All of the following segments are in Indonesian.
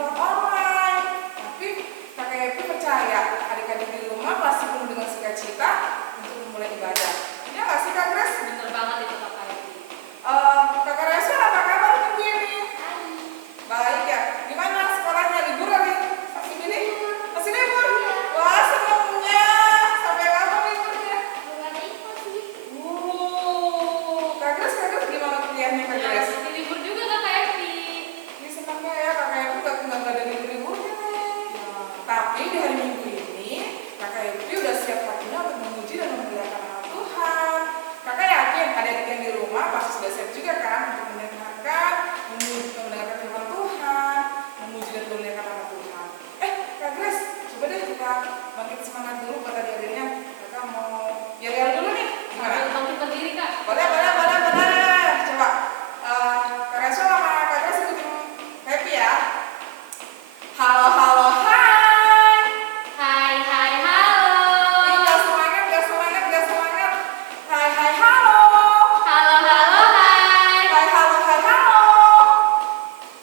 lewat online. Tapi Kakak Happy percaya adik-adik di rumah pasti penuh dengan sukacita untuk memulai ibadah. Ya nggak sih Kak Grace? Bener banget itu Kakak Happy. Kakak Reza apa kabar minggu ini? Baik ya. Gimana sekolahnya, libur kali? Masih libur? Masih libur? Wah senangnya. Sampai kapan liburnya? Kak Grace gimana kuliahnya Kak Ya, Grace? masih libur juga Kakak Happy. Ini senangnya ya Kakak Happy nggak ada libur-liburnya nih. Tapi di hari Minggu ini Kakak Happy udah siap hatinya untuk memuji dan memuliakan nama Tuhan. Kakak yakin adik-adik yang di rumah pasti sudah siap juga kan untuk mendengarkan, mendengarkan firman Tuhan, memuji dan memuliakan nama Tuhan. Kak Grace, coba deh kita bangkit semangat dulu buat adik-adiknya. Kakak mau yel-yel dulu nih. Gimana? Sambil bangkit berdiri Kak. Boleh. Coba. Kak Rachel sama Kak Grace ikutin Happy ya. Halo, halo, hai. Hai, halo. Gak semangat. Hai, halo. Halo, hai. Hai, halo.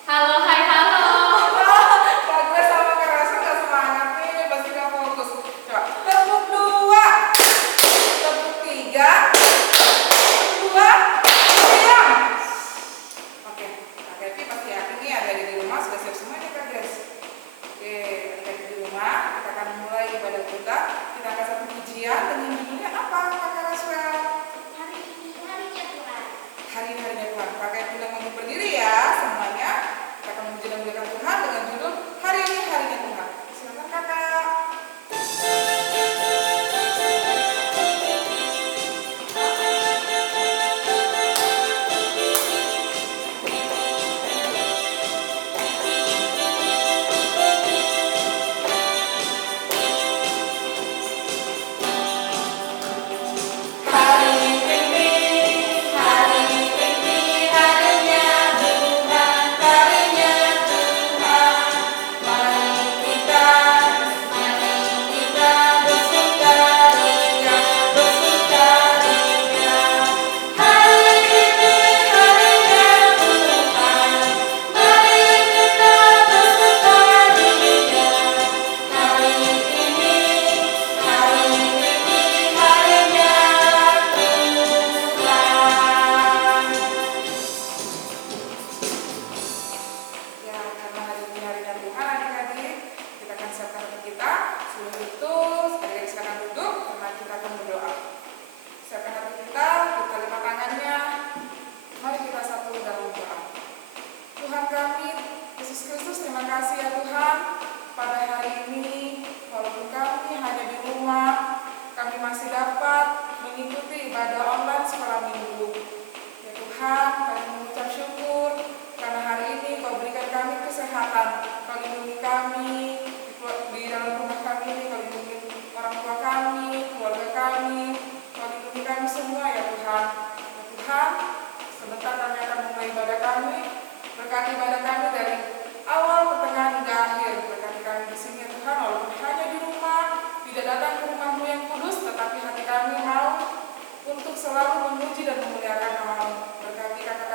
Halo, halo. Kak Grace sama Kak Rachel gak semangat nih, pasti gak fokus. Coba, tepuk 2, tepuk 3, tepuk 2, diam. Oke, Kak Happy pasti yakin nih ada di rumah sudah siap semua nih Kak Grace. Oke, adik-adik di rumah kita akan mulai ibadah kita. Kita akan satu pujian dengan judulnya apa Kak Rachel? Hari ini harinya Tuhan. Hari-harinya Tuhan. Kakak yang bilang mau berdiri ya semuanya. Kita akan memuji dan memuliakan Tuhan dengan judul Hari ini Harinya Tuhan. Silakan Kakak. Hari ini harinya Tuhan, harinya Tuhan. Mari kita bersukaria. Hari ini harinya Tuhan, mari kita bersukaria. Hari ini harinya Tuhan. Ya, karena hari ini harinya Tuhan, adik-adik, kita akan siapkan hati kita. Sebelum itu, adik-adik silakan duduk karena kita akan berdoa. Siapkan hati kita, kita lipat tangannya. Mari kita satu dalam doa. Tuhan kami, Yesus Kristus, terima kasih ya Tuhan. Pada hari ini, walaupun kami hanya di rumah, kami masih dapat mengikuti ibadah online sekolah minggu. Ya Tuhan, kami mengucap syukur karena hari ini Kau berikan kami kesehatan. Kau lindungi kami di dalam rumah kami ini, Kau lindungi orang tua kami, keluarga kami, Kau lindungi kami semua ya Tuhan. Ya Tuhan, sebentar kami akan memulai ibadah kami. Berkati ibadah kami dari awal, pertengahan hingga akhir. Berkati kami di sini ya Tuhan, walaupun hanya di rumah, tidak datang ke rumah-Mu yang kudus, tetapi hati kami mau untuk selalu memuji dan memuliakan nama-Mu. Berkati kakak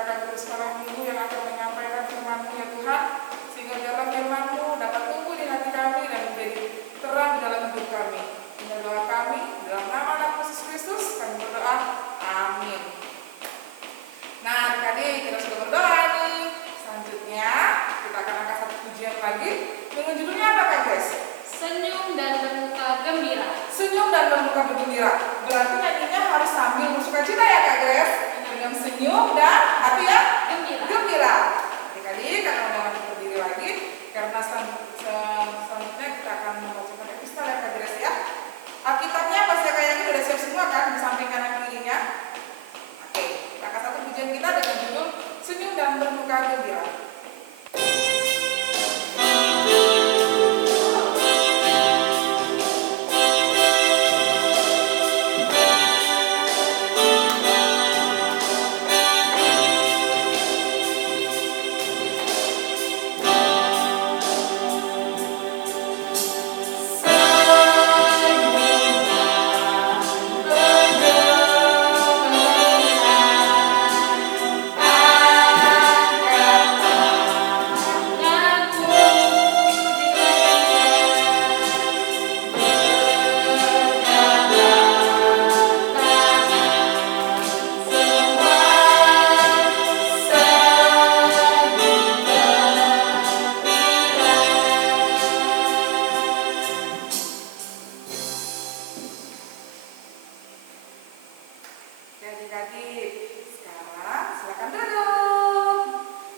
adik-adik. Sekarang silakan duduk.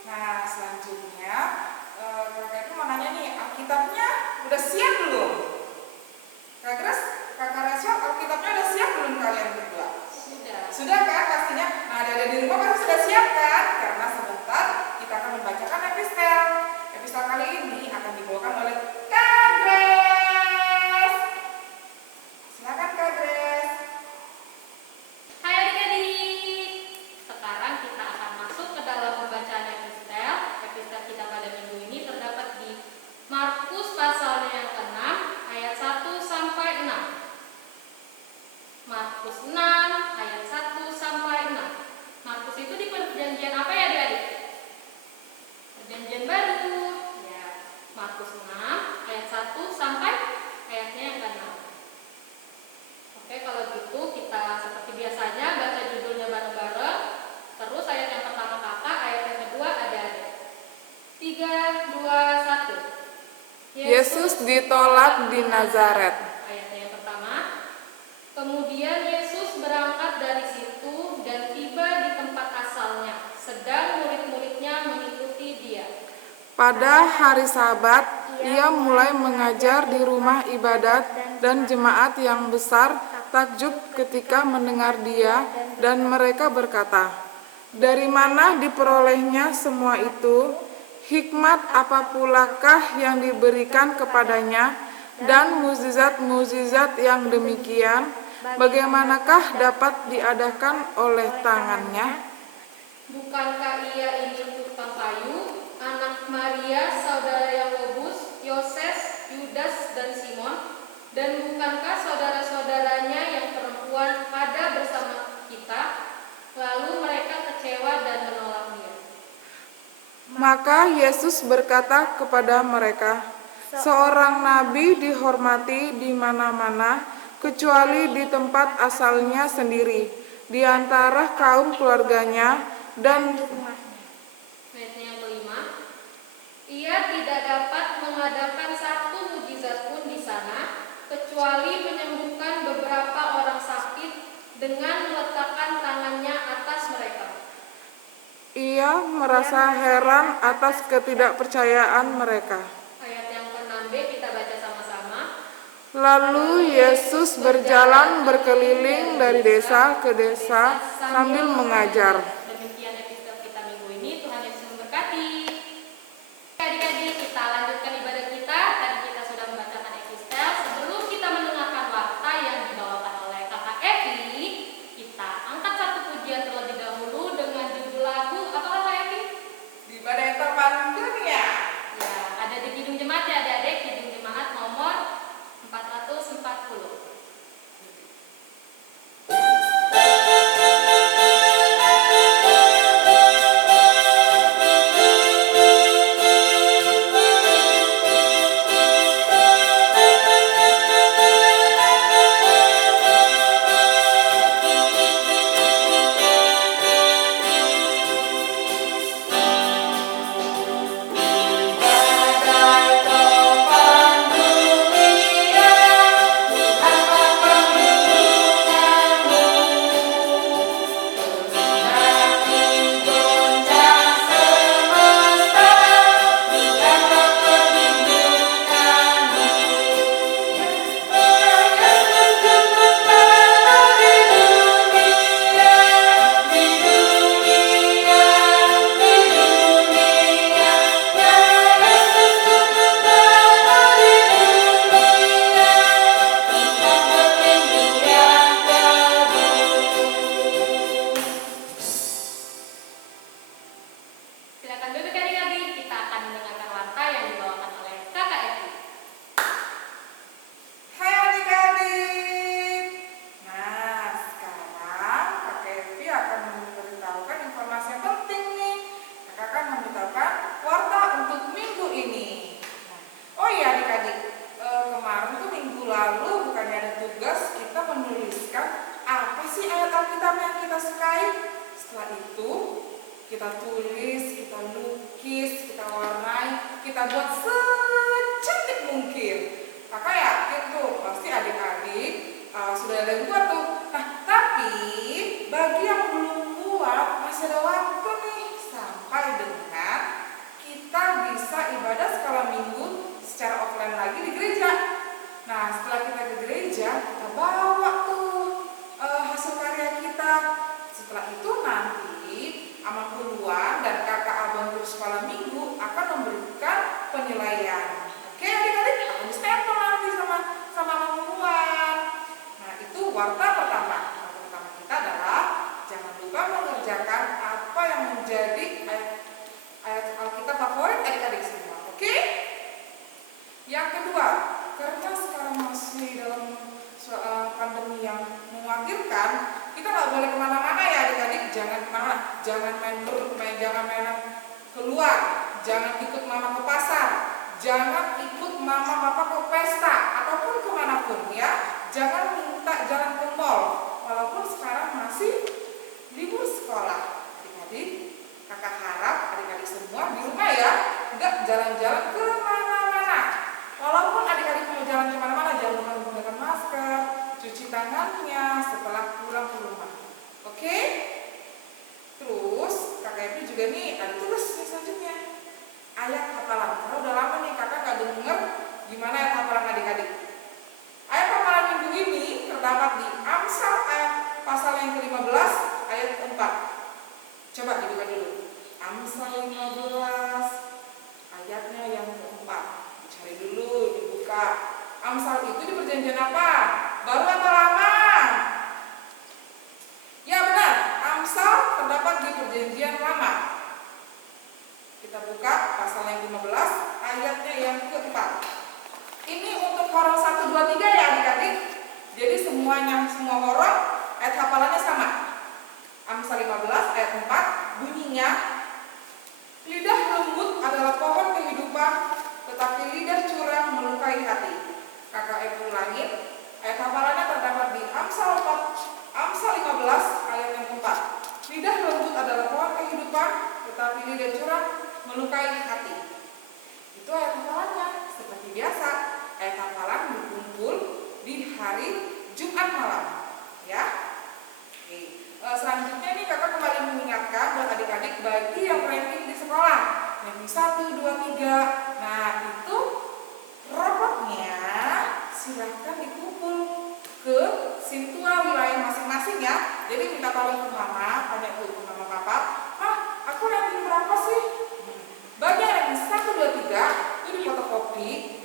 Nah, selanjutnya kakak itu mau nanya nih, Alkitabnya udah siap belum? Kak Grace, Kakak Rasya, Alkitabnya udah siap belum kalian berdua? Sudah. Sudah kan pastinya? Nah, adik-adik di rumah pasti sudah siap kan? Karena sebentar kita akan membacakan epistel. Epistel kali ini akan dibawakan oleh Kak Grace. Silakan Kak Grace. Hai adik-adik. Sekarang kita akan masuk ke dalam pembacaan epistel. Epistel kita pada minggu ini terdapat di Markus pasalnya yang ke-6 ayat 1 sampai 6. Markus 6 ayat 1 sampai 6. Markus itu di perjanjian apa ya adik-adik? Perjanjian baru. Ya. Markus 6 ayat 1 sampai ayatnya yang ke-6. Oke, kalau gitu kita seperti biasanya baca judulnya bareng-bareng. Terus ayat yang pertama kakak, ayat yang kedua adik-adik. 3, 2, 1. Yesus ditolak di Nazaret. Ayatnya yang pertama. Kemudian Yesus berangkat dari situ dan tiba di tempat asalnya, sedang murid-muridnya mengikuti dia. Pada hari Sabat, ia mulai mengajar di rumah ibadat dan jemaat yang besar takjub ketika mendengar dia dan mereka berkata, "Dari mana diperolehnya semua itu? Hikmat apa pulakah yang diberikan kepadanya dan mukjizat-mukjizat yang demikian? Bagaimanakah dapat diadakan oleh tangannya?" Bukankah ia ini tukang kayu, anak Maria, saudara Yakobus, Yoses, Yudas, dan Simon? Dan bukankah saudara-saudaranya yang perempuan ada bersama kita? Lalu mereka kecewa dan menolak dia. Maka Yesus berkata kepada mereka, "Seorang nabi dihormati di mana-mana, kecuali di tempat asalnya sendiri, di antara kaum keluarganya dan Ayatnya yang kelima, ia tidak dapat mengadakan satu mukjizat pun di sana, kecuali menyembuhkan beberapa orang sakit dengan meletakkan tangannya atas mereka." Ia merasa heran atas ketidakpercayaan mereka. Ayat yang ke-6b kita baca sama-sama. Lalu Yesus berjalan berkeliling dari desa ke desa sambil mengajar. Demikian episode kita minggu ini. Tuhan Yesus memberkati. Adik-adik, kita lanjutkan ibadah kita. Tadi kita sudah membacakan epistel. Sebelum kita mendengarkan warta yang dibawakan oleh Kakak Evi, kita angkat satu pujian terlebih dahulu dengan judul lagu apa Kakak Evi? Di badai terpanas dunia. Ya, ada di Kidung Jemaat ya adik-adik. Kidung Jemaat nomor 440. Silakan duduk adik-adik, kita akan mendengarkan warta yang dibawakan oleh Kakak Evi. Hai adik-adik. Nah, sekarang Kak Evi akan memberitahukan informasi yang penting nih. Kakak akan memberitahukan warta untuk minggu ini. Oh iya adik-adik, kemarin tuh minggu lalu bukannya ada tugas kita menuliskan apa sih ayat Alkitab yang kita sukai. Setelah itu kita tulis, kita lukis, kita warnai, kita buat secantik mungkin. Kakak yakin tuh pasti adik-adik sudah ada yang buat tuh. Nah, tapi bagi yang mengerjakan apa yang menjadi ayat Alkitab favorit adik-adik semua. Oke? Yang kedua, karena sekarang masih dalam pandemi yang mengkhawatirkan, kita nggak boleh kemana-mana ya adik-adik. Jangan kemana-mana, jangan main keluar, jangan ikut mama ke pasar, jangan ikut mama papa ke pesta ataupun kemanapun ya. Jangan minta jalan ke mall, walaupun sekarang masih libur sekolah. Adik-adik, kakak harap adik-adik semua di rumah ya, nggak jalan-jalan ke mana-mana. Walaupun adik-adik mau jalan ke mana-mana, jangan lupa menggunakan masker, cuci tangannya setelah pulang ke rumah. Oke? Terus kakak Epi juga nih ada tugas nih selanjutnya, ayat hafalan. Karena udah lama nih kakak nggak denger gimana ayat hafalan adik-adik. Ayat hafalan minggu ini terdapat di Amsal pasal yang ke-15 ayat 4. Coba dibuka dulu. Amsal 15 ayatnya yang ke-4. Cari dulu, dibuka. Amsal itu di perjanjian apa? Baru apa lama? Ya benar, Amsal terdapat di perjanjian lama. Kita buka pasal yang ke-15 ayatnya yang ke-4. Ini untuk huruf 1, 2, 3 ya adik-adik. Jadi semua huruf ayat hafalannya sama. Amsal 15 ayat 4 bunyinya, lidah lembut adalah pohon kehidupan, tetapi lidah curang melukai hati. Kakak Epi ulangin, ayat hafalannya terdapat di Amsal 15 ayat yang keempat. Lidah lembut adalah pohon kehidupan, tetapi lidah curang melukai hati. Itu ayat hafalannya. Seperti biasa, ayat hafalan berkumpul di hari Jumat malam. Ya. Oke. Selanjutnya nih kakak kembali mengingatkan buat adik-adik bagi yang ranking di sekolah, ranking 1, 2, 3. Nah itu rapotnya silahkan dikumpul ke Sintua wilayah masing-masing ya. Jadi minta tolong ke mama, tanya ke mama papa, "Mah, aku ranking berapa sih?" Bagi yang ranking 1, 2, 3 itu difotokopi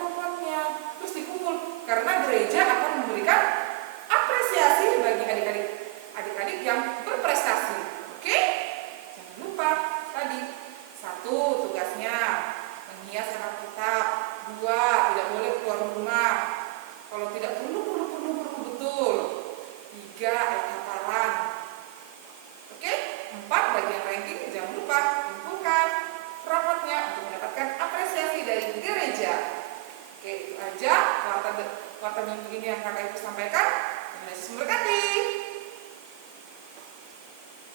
rapotnya, terus dikumpul. Karena gereja akan memberikan apresiasi bagi adik-adik yang berprestasi. Oke? Jangan lupa tadi 1 tugasnya menghias Alkitab, 2 tidak boleh keluar rumah. Kalau tidak perlu betul. 3 ayat hafalan. Oke? 4 bagian ranking jangan lupa kumpulkan rapotnya untuk mendapatkan apresiasi dari gereja. Oke, itu aja kuartal minggu ini yang kakak Ibu sampaikan. Terima kasih memberkati.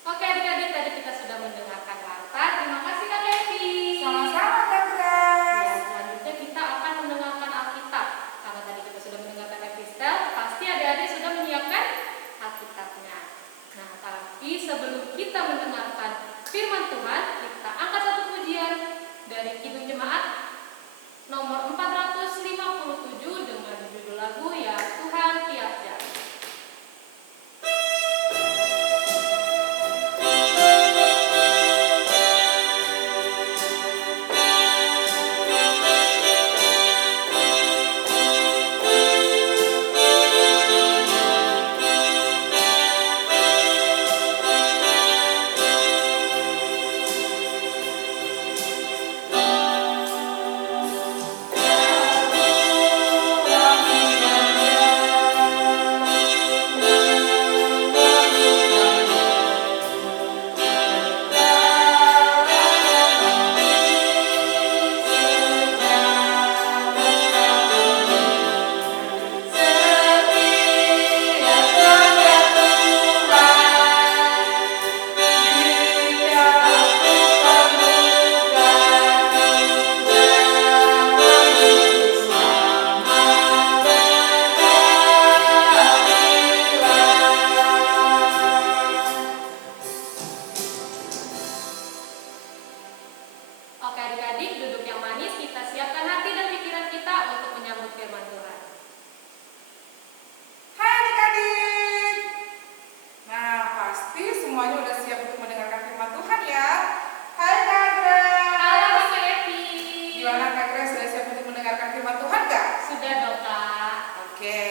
Oke adik-adik, tadi kita sudah mendengarkan warta. Terima kasih Kak Evi. Sama-sama Kak Grace. Ya, selanjutnya kita akan mendengarkan Alkitab. Karena tadi kita sudah mendengarkan epistel, pasti adik-adik sudah menyiapkan Alkitabnya. Nah, tapi sebelum kita mendengarkan firman Tuhan, kita angkat satu pujian dari Kidung Jemaat nomor 457 dengan judul lagu Ya Tuhan Tiap Jam. Oke adik-adik, duduk yang manis, kita siapkan hati dan pikiran kita untuk menyambut firman Tuhan. Hai adik-adik. Nah, pasti semuanya udah siap untuk mendengarkan firman Tuhan ya. Hai Kak Grace. Halo Kak Evi. Gimana Kak Grace, sudah siap untuk mendengarkan firman Tuhan gak? Sudah dong Kak. Oke,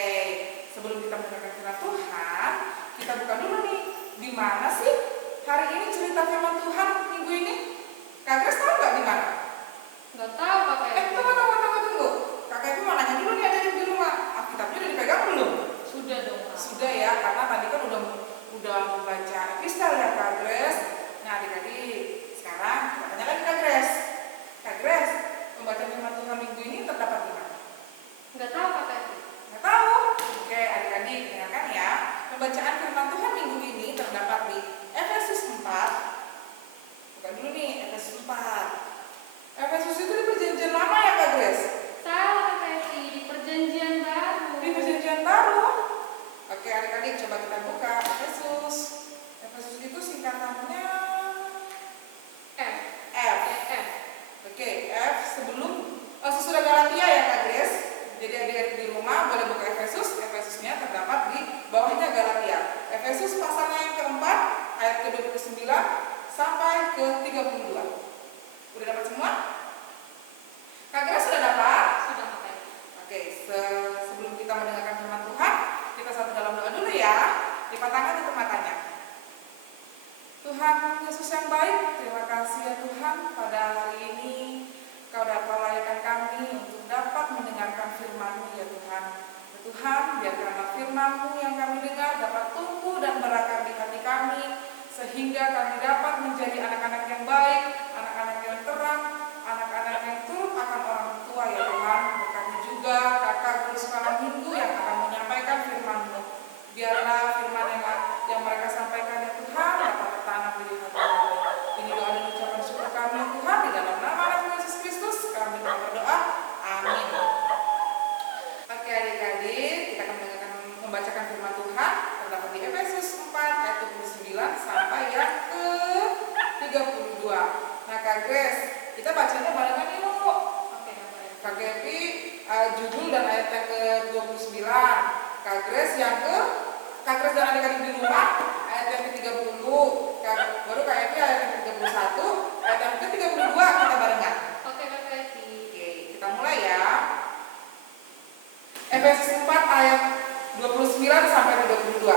sebelum kita mendengarkan firman Tuhan, kita buka dulu nih. Di mana sih hari ini cerita firman Tuhan minggu ini, Kak Grace tahu nggak di mana? Nggak tahu Kakak Evi. Tunggu. Kakak Evi mau nanya dulu nih, ada di rumah. Alkitabnya udah dipegang belum? Sudah dong Kak. Sudah ya, karena tadi kan udah membaca epistel ya Kak Grace. Nah adik-adik, sekarang kita tanya lagi Kak Grace. Kak Grace, pembacaan firman Tuhan minggu ini terdapat di mana? Nggak tahu Kakak Evi. Nggak tahu? Oke adik-adik, dengarkan ya. Pembacaan firman Tuhan minggu ini terdapat di Efesus 4. Buka dulu nih, Efesus 4. Efesus itu di perjanjian lama ya Kak Grace? Salah Kakak Evi, di perjanjian baru. Di perjanjian baru. Oke adik-adik, coba kita buka Efesus. Efesus itu singkatannya F. F. F. Oke, F sebelum sesudah Galatia ya Kak Grace. Jadi adik-adik di rumah boleh buka Efesus. Efesusnya terdapat di bawahnya Galatia. Efesus pasalnya yang keempat, ayat ke-29 sampai ke-32. Udah dapat semua? Kak Grace sudah dapat? Sudah Kakak Evi. Oke, sebelum kita mendengarkan firman Tuhan, kita satu dalam doa dulu ya. Lipat tangan, tutup matanya. Tuhan Yesus yang baik, terima kasih ya Tuhan, pada hari ini Kau dapat layakan kami untuk dapat mendengarkan firman-Mu ya Tuhan. Ya Tuhan, biarkanlah firman-Mu yang kami dengar dapat tumbuh dan berakar di hati kami, sehingga kami dapat menjadi anak-anak yang baik, anak-anak yang terang, anak-anak yang turut akan orang tua ya Tuhan. Berkati juga kakak guru sekolah minggu yang akan menyampaikan firman-Mu. Biarlah firman yang mereka sampaikan ya Tuhan dapat tertanam di hati kami. Ini doa dan ucapan syukur kami ya Tuhan, di dalam nama Tuhan Yesus Kristus kami telah berdoa. Amin. Oke adik-adik, kita akan membacakan firman Tuhan terdapat di Efesus 4 ayat 29 sampai yang ke-32. Nah Kak Grace, kita bacanya barengan yuk. Oke Kakak Evi. Kak Evi judul dan ayat yang ke-29. Kak Grace Kak Grace dan adik-adik di rumah ayat yang ke-30. Baru Kak Evi ayat yang ke-31, ayat yang ke-32 kita barengan. Oke Kakak Evi. Oke, kita mulai ya. Efesus 4 ayat 29 sampai 32.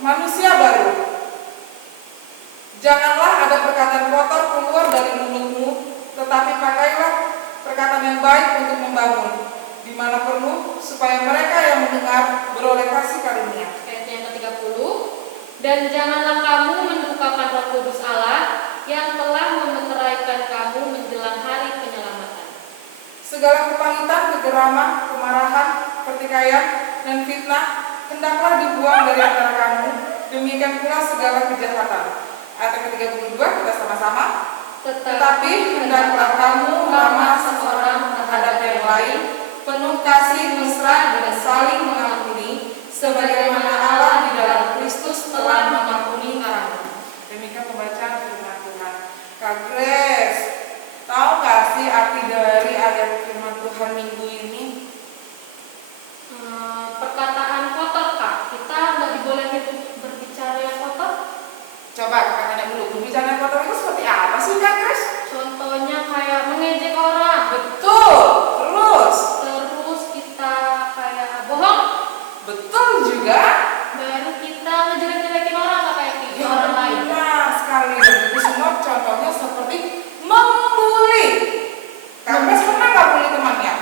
Manusia baru. Janganlah ada perkataan kotor keluar dari mulutmu, tetapi pakailah perkataan yang baik untuk membangun, di mana perlu, supaya mereka yang mendengar beroleh kasih karunia. Ayat yang ke-30. Dan janganlah kamu mendukakan Roh Kudus Allah yang telah memeteraikan kamu menjelang hari penyelamatan. Segala kepahitan, kegeraman, kemarahan, pertikaian, dan fitnah hendaklah dibuang dari antara kamu, demikian pula segala kejahatan. Ayat yang ke-32 kita sama-sama. Tetapi hendaklah kamu ramah seorang terhadap yang lain, penuh kasih mesra dan saling mengampuni, sebagaimana Allah di dalam Kristus telah mengampuni kamu. Demikian pembacaan firman Tuhan. Kak Grace, tahu nggak sih arti dari ayat firman Tuhan minggu ini? Perkataan kotor Kak, kita nggak dibolehin berbicara yang kotor. Coba kakak tanya dulu, berbicara kotor itu seperti apa sih Kak Grace? Contohnya kayak mengejek orang. Betul, terus Kita kayak bohong. betul juga. Baru kita ngejelek-jelekin orang Kak Evi, Ya, orang lain. benar sekali. Dan itu semua contohnya seperti membuli. Kak Grace pernah nggak bully temannya?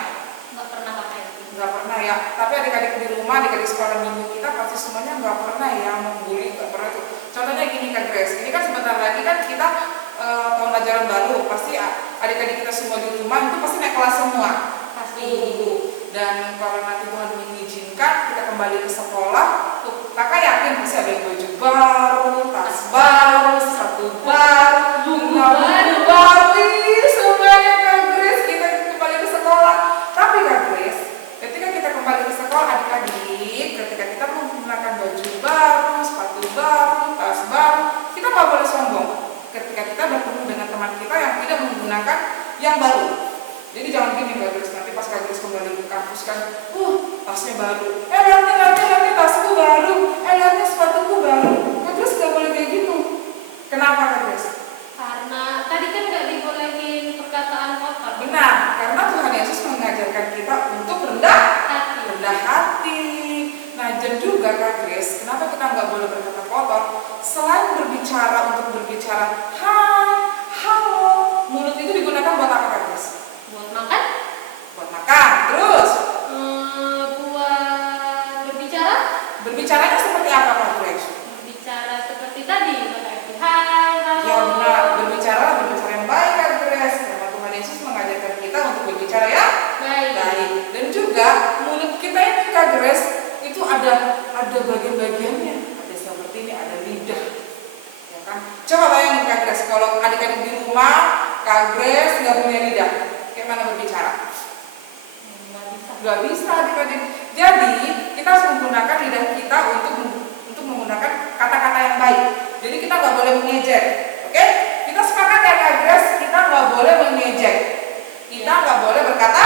Nggak pernah Kak Evi. Nggak pernah ya. Tapi adik-adik di rumah, adik-adik sekolah minggu kita pasti semuanya nggak pernah ya membuli, nggak pernah tuh. Contohnya gini Kak Grace, ini kan sebentar lagi kan kita tahun ajaran baru, pasti adik-adik kita semua di rumah itu pasti naik kelas semua. Pasti. Dan kalau nanti Tuhan mengizinkan kita kembali ke sekolah, tuh kakak yakin pasti ada baju baru, tas baru, sepatu baru, bunga baru, semuanya Kak Grace kita kembali ke sekolah. Tapi Kak Grace, ketika kita kembali ke sekolah adik-adik, ketika kita menggunakan baju baru, sepatu baru, tas baru, kita nggak boleh sombong. Ketika kita bertemu dengan teman kita yang tidak menggunakan yang baru. Jadi jangan gini Kak Grace, nanti pas Kak Grace kembali ke kampus kan, tasnya baru. Lihat tasku baru. Lihat sepatuku baru. Kak Grace nggak boleh kayak gitu. Kenapa Kak Grace? Karena tadi kan nggak dibolehin perkataan kotor. Benar, karena Tuhan Yesus mengajarkan kita untuk rendah hati. Nah, dan juga Kak Grace, kenapa kita nggak boleh berkata kotor? Selain berbicara untuk untuk berbicara hai, halo. Mulut itu digunakan buat apa Kak Grace? Buat makan? Buat makan. Terus Buat berbicara? berbicaranya seperti apa Kak Grace? Berbicara seperti tadi, berarti hai, halo. Ya benar, berbicara yang baik Kak Grace. Karena Tuhan Yesus mengajarkan kita untuk berbicara yang Baik. baik. Dan juga mulut kita ini Kak Grace itu ada bagian-bagiannya. Ada seperti ini, ada lidah. Ya kan? Coba bayangin Kak Grace, kalau adik-adik di rumah Kak Grace nggak punya lidah, kayak mana berbicara? Nggak bisa adik-adik. Jadi kita harus menggunakan lidah kita untuk menggunakan kata-kata yang baik. Jadi kita nggak boleh mengejek, oke? Kita sepakat ya Kak Grace, kita nggak boleh mengejek. Kita nggak boleh berkata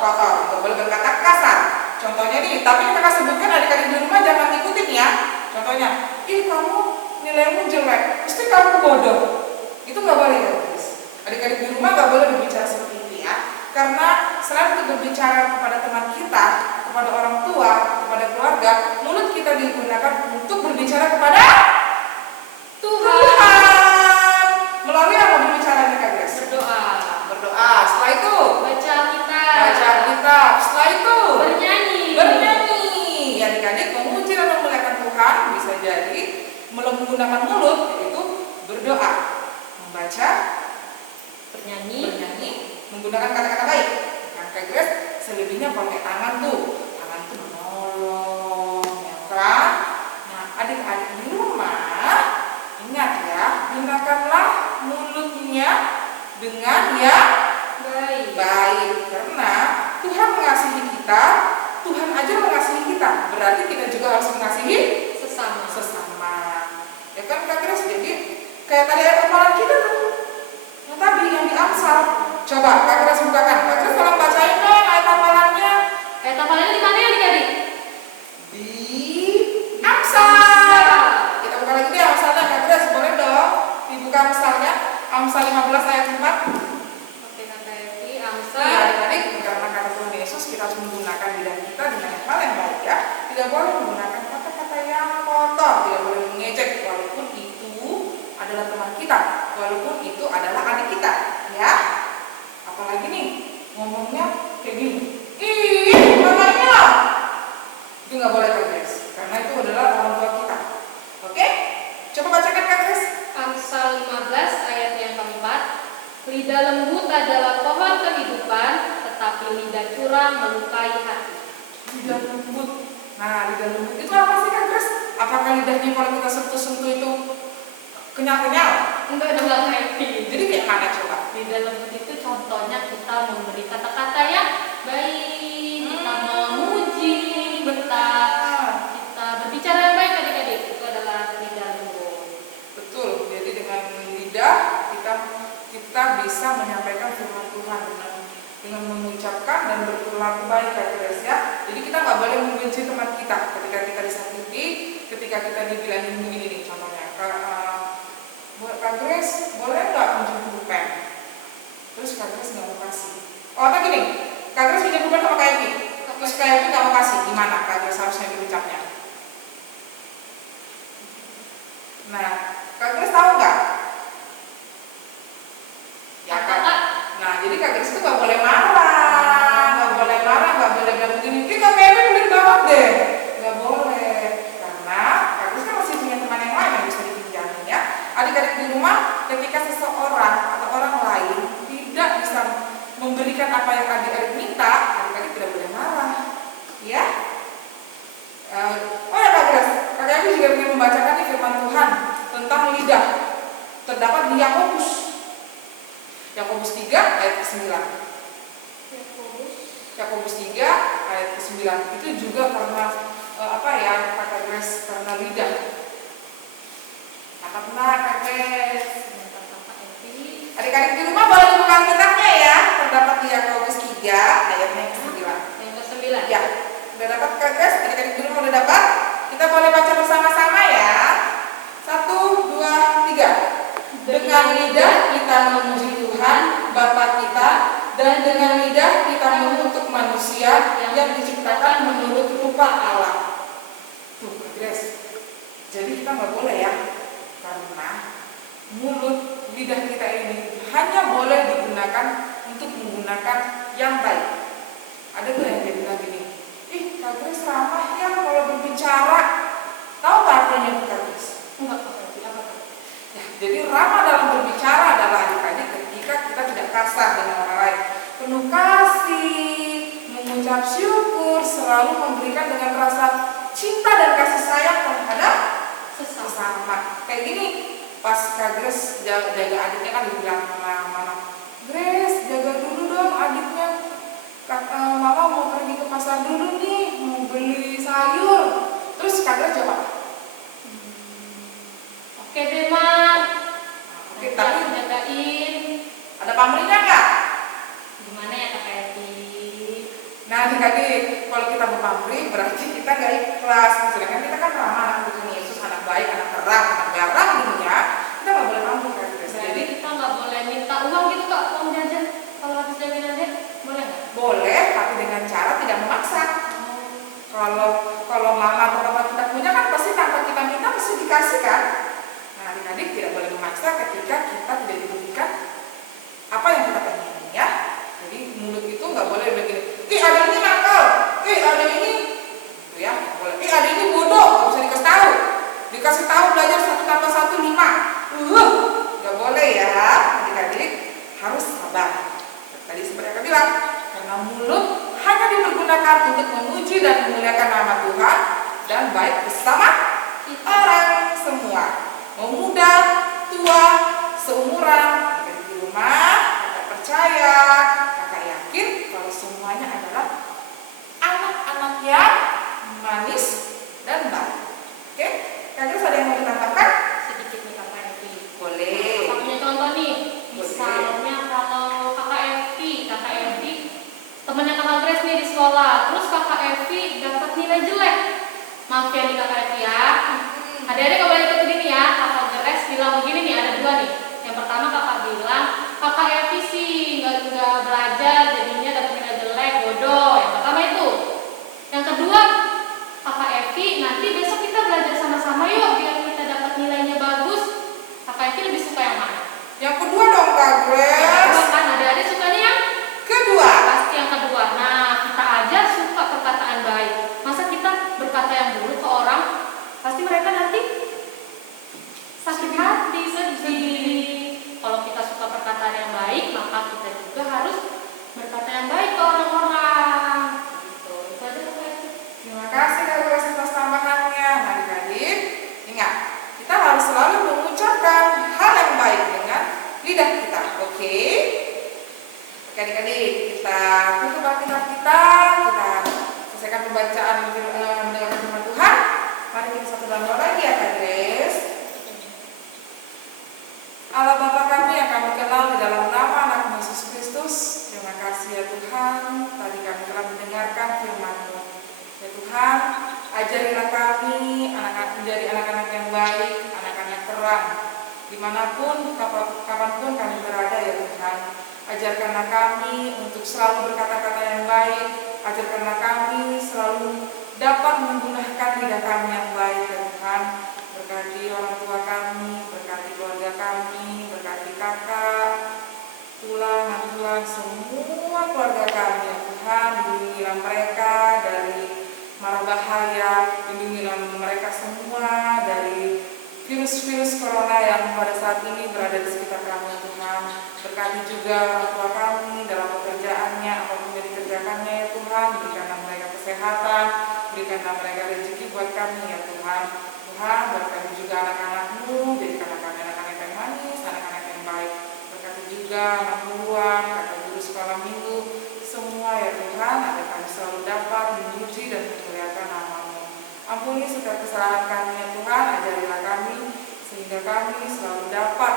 kotor, nggak boleh berkata kasar. Contohnya nih, tapi kakak sebutkan adik-adik di rumah jangan ikutin ya. Contohnya, ih kamu nilaimu jelek, pasti kamu bodoh. Itu nggak boleh ya Grace. Adik-adik di rumah nggak boleh berbicara seperti itu ya. Karena selain untuk berbicara kepada teman kita, kepada orang tua, kepada keluarga, mulut kita digunakan untuk berbicara kepada Tuhan. Melalui apa berbicaranya Kak Grace? Berdoa. Setelah itu Baca kitab. Setelah itu bernyanyi. Ya adik-adik memuji dan memuliakan Tuhan bisa jadi menggunakan mulut yaitu berdoa, membaca, Bernyanyi. menggunakan kata-kata baik. Nah, Kak Grace selebihnya pakai tangan tuh menolong, ya kan? Nah, adik-adik di rumah ingat ya, gunakanlah mulutnya dengan yang baik. Karena Tuhan mengasihi kita, Tuhan aja mengasihi kita. Berarti kita juga harus mengasihi sesama. Ya kan Kak Grace? Jadi kayak tadi ayat hafalan kita tuh. Yang tadi yang di Amsal. Coba Kak Grace bukakan. Kak Grace tolong bacain dong ayat hafalannya. Ayat hafalannya di mana ya adik-adik? Di Amsal. Kita buka lagi deh Amsalnya Kak Grace, boleh dong dibuka Amsalnya. Amsal 15 ayat 4. Oke, Tante Evi, Amsal. Iya adik-adik, karena kata Tuhan Yesus kita harus menggunakan lidah kita dengan hal yang baik ya. Tidak boleh menggunakan kata-kata yang kotor, tidak boleh mengejek walaupun itu adalah teman kita, walaupun itu adalah adik kita, ya. Apalagi nih ngomongnya kayak gini, ih namanya, itu nggak boleh Kak Grace, karena itu adalah orang tua kita. Oke, coba bacakan Kak Grace. Amsal 15 ayat yang keempat. Lidah lembut adalah pohon kehidupan, tetapi lidah curang melukai hati. Lidah lembut. Nah, lidah lembut itu apa sih Kak Grace? Apakah lidahnya kalau kita sentuh-sentuh itu kenyal-kenyal? Enggak dong, Evi. Jadi kayak mana coba? Lidah lembut itu contohnya kita memberi kata-kata yang baik, kita memuji, kita berbicara yang baik adik-adik. Itu adalah lidah lembut. Betul. Jadi dengan lidah kita bisa menyampaikan firman Tuhan dengan mengucapkan dan berperilaku baik Kak Grace ya. Jadi kita nggak boleh membenci teman kita ketika kita disakiti, ketika kita dibilangin begini nih contohnya. Kak Grace boleh nggak pinjam pulpen? Terus Kak Grace nggak mau kasih. Oh atau gini, Kak Grace pinjam pulpen sama Kak Evi. Terus Kak Evi nggak mau kasih, gimana Kak Grace harusnya berucapnya? Nah, Kak Grace tahu nggak? Ya kan? Nah, jadi Kak Grace itu nggak boleh marah, nggak boleh bilang begini. Kak Evi boleh banget deh, nggak boleh. Karena Kak Grace kan masih punya teman yang lain yang bisa dipinjamin ya. Adik-adik di rumah, ketika seseorang atau orang lain tidak bisa memberikan apa yang adik-adik minta, adik-adik tidak boleh marah, ya. Oh ya Kak Grace, Kak Evi juga ingin membacakan nih firman Tuhan tentang lidah. Terdapat di Yakobus 3 ayat ke-9. Yakobus 3 ayat ke-9 itu juga karena Kak Grace, karena lidah. Kata Kak Grace. Adik-adik di rumah boleh buka kitabnya ya. Terdapat di Yakobus 3 ayatnya ke-9. Yang ke-9. Ya, udah dapat Kak Grace? Adik-adik di rumah udah dapat? Kita boleh baca bersama-sama ya. 1, 2, 3. Dengan lidah kita memuji Tuhan Bapa kita, dan dengan lidah kita mengutuk manusia yang diciptakan menurut rupa Allah. Tuh Kak Grace, jadi kita nggak boleh ya Karena mulut lidah kita ini hanya boleh digunakan untuk menggunakan yang baik. Ada tuh yang dia bilang gini, ih Kak Grace ramah ya kalau berbicara. Tahu nggak artinya itu Kak Grace? Enggak apa-apa. Apa tuh? Ya, jadi ramah dalam berbicara adalah adik-adik ketika kita tidak kasar dengan orang lain, penuh kasih, mengucap syukur, selalu memberikan dengan rasa cinta dan kasih sayang terhadap sesama. Kayak gini, pas Kak Grace jaga adiknya kan dibilang sama mama, Grace jaga dulu dong adiknya, mama mau pergi ke pasar dulu nih, mau beli sayur. Terus Kak Grace jawab apa? Oke deh, Mak. Oke, Nanti tapi aku jagain. ada pamrihnya nggak? Gimana ya Kak Evi? Nah adik-adik, kalau kita berpamrih berarti kita nggak ikhlas. Sedangkan kita kan ramah anak Tuhan Yesus, anak baik, anak terang, anak garang dunia. Kita nggak boleh pamrih kan? Jadi Jadi kita nggak boleh minta uang gitu Kak, uang jajan kalau habis jagain adik, boleh nggak? boleh, tapi dengan cara tidak memaksa. Kalau mama atau papa kita punya kan pasti tanpa kita minta pasti dikasih kan. Nah adik-adik tidak boleh memaksa ketika kita tidak diberikan apa yang kita pengen ya. Jadi mulut itu nggak boleh begini. Ih ada ini nakal, ada ini, gitu ya. Nggak boleh. Ada ini bodoh, nggak bisa dikasih tahu. Dikasih tahu belajar 1+1 5. Nggak boleh ya, adik-adik harus sabar. Tadi seperti yang bilang, karena mulut hanya dipergunakan untuk memuji dan memuliakan nama Tuhan dan baik bersama orang semua, mau muda, tua, seumuran, di rumah, kakak percaya, kakak yakin kalau semuanya adalah anak-anak yang manis dan baik. Oke, Kak Grace ada yang mau ditambahkan? Sedikit nih Kakak Evi. Boleh. Aku punya contoh nih. Boleh. Misalnya kalau Kakak Evi temannya Kakak Grace nih di sekolah, terus Kakak Evi dapat nilai jelek. Maaf ya nih Kakak Evi ya. Adik-adik nggak boleh ikut ini ya. Kakak Grace bilang begini nih, ada dua nih. Yang pertama Kakak bilang, Kakak Evi sih nggak belajar, jadinya dapat nilai jelek, bodoh. Yang pertama itu. Yang kedua, Kakak Evi, nanti besok kita belajar sama-sama yuk biar kita dapat nilainya bagus. Kakak Evi lebih suka yang mana? Yang kedua dong Kak Yang kedua Grace. kan, adik-adik sukanya yang Kedua. pasti yang kedua. Nah, kita aja suka perkataan baik. Masa kita berkata yang buruk ke orang, pasti mereka nanti sakit hati, sedih. Kalau kita suka perkataan yang baik, maka kita juga harus berkata yang baik ke orang-orang. Gitu. Itu aja Kak Evi. Terima kasih Kak Grace atas tambahannya. Nah, adik-adik, ingat, kita harus selalu mengucapkan hal yang baik dengan lidah kita. Oke? Oke adik-adik, kita tutup Alkitab kita selesaikan pembacaan mendengarkan firman Tuhan. Mari kita satu dalam doa lagi ya Kak Grace. Allah Bapa kami yang kami kenal di dalam nama anak Yesus Kristus, terima kasih ya Tuhan, tadi kami telah mendengarkan firman-Mu. Ya Tuhan, ajarilah kami menjadi anak-anak yang baik, anak-anak yang terang, dimanapun, kapanpun kami berada ya Tuhan. Ajarkanlah kami untuk selalu berkata-kata yang baik, ajarkanlah kami selalu dapat menggunakan lidah kami yang baik ya Tuhan. Berkati orang tua kami, berkati keluarga kami, berkati kakak, tulang, semua keluarga kami ya Tuhan. Lindungilah mereka dari mara bahaya, lindungilah mereka semua dari virus-virus corona yang pada saat ini berada di sekitar kami Tuhan. Berkati juga orang tua kami dalam pekerjaannya, apapun yang dikerjakannya ya Tuhan. Berikanlah mereka kesehatan, berikanlah mereka rezeki buat kami ya Tuhan. Tuhan, berkati juga anak-anak-Mu, jadikanlah kami anak-anak yang manis, anak-anak yang baik. Berkati juga anak buruan, kakak guru sekolah minggu, semua ya Tuhan, agar kami selalu dapat memuji dan memuliakan nama-Mu. Ampuni setiap kesalahan kami ya Tuhan, ajarilah kami, sehingga kami selalu dapat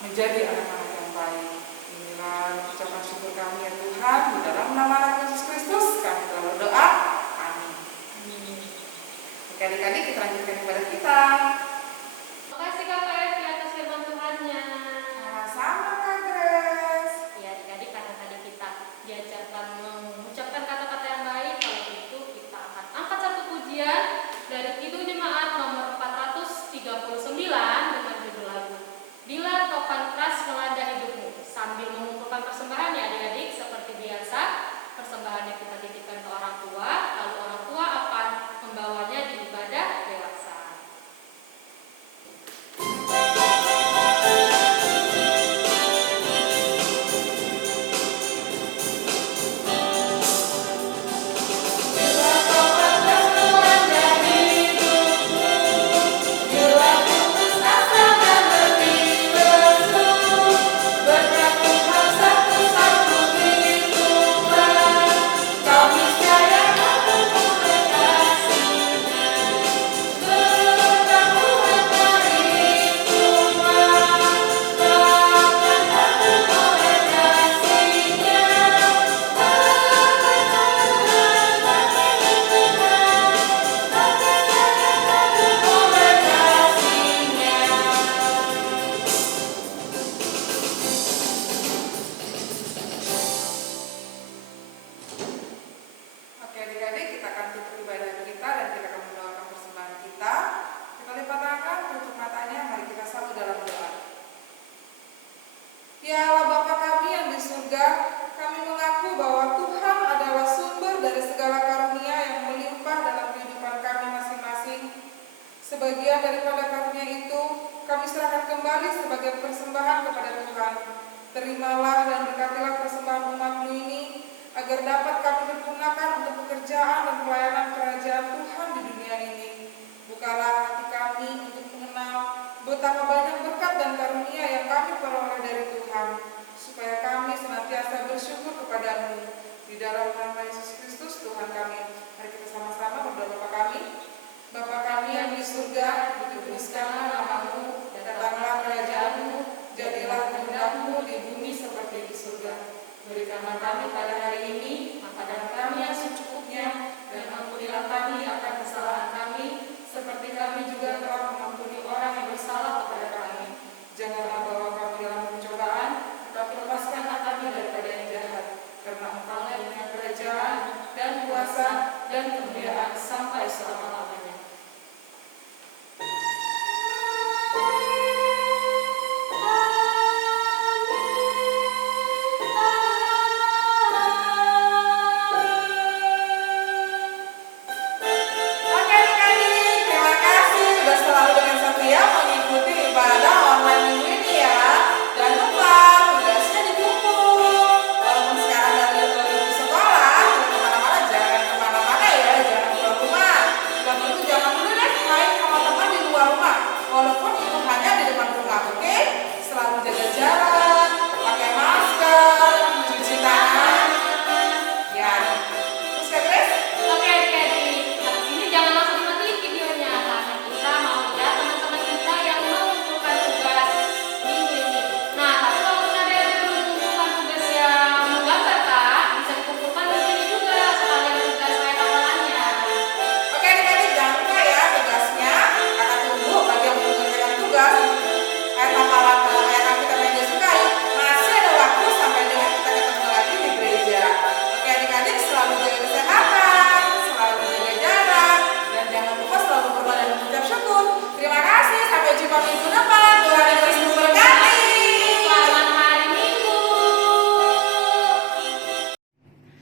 menjadi anak-anak yang baik. Inilah ucapan syukur kami ya Tuhan, di dalam nama anak Yesus Kristus, kami telah berdoa. Amin. Oke adik-adik, kita lanjutkan ibadah kita. Terima kasih Kakak Evi atas firman Tuhannya. Sama-sama Kak Grace. Ya adik-adik, karena tadi kita diajarkan mengucapkan kata-kata yang baik, kalau gitu kita akan angkat satu pujian dari Kidung Jemaat nomor 439 dengan Ya Allah Bapa kami yang di surga, kami mengaku bahwa Tuhan adalah sumber dari segala karunia yang melimpah dalam kehidupan kami masing-masing. Sebagian daripada karunia itu kami serahkan kembali sebagai persembahan kepada Tuhan. Terimalah dan berkatilah persembahan umat-Mu ini, agar dapat kami pergunakan untuk pekerjaan dan pelayanan kerajaan Tuhan di dunia ini. Bukalah hati kami untuk mengenal betapa banyak berkat dan karunia yang kami peroleh dari Tuhan, supaya kami senantiasa bersyukur kepada-Mu. Di dalam nama Yesus Kristus Tuhan kami. Mari kita sama-sama berdoa. Bapa kami. Bapa kami yang di surga, dikuduskanlah nama-Mu, datanglah kerajaan-Mu, jadilah kehendak-Mu di bumi seperti di surga. Berikanlah kami pada hari ini makanan kami yang secukupnya, dan ampunilah kami akan kesalahan kami, seperti kami juga telah mengampuni orang yang bersalah kepada kami. Janganlah bawa kami dalam pencobaan, tetapi lepaskanlah kami daripada yang jahat. Karena Engkau yang punya kerajaan dan kuasa dan kemuliaan sampai selama-lamanya.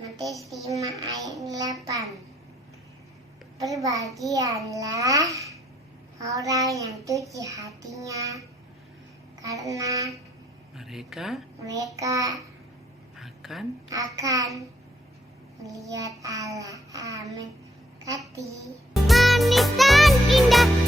Matius 5 ayat 8. Berbahagialah orang yang cuci hatinya, karena mereka akan melihat Allah. Amin. Manis dan indah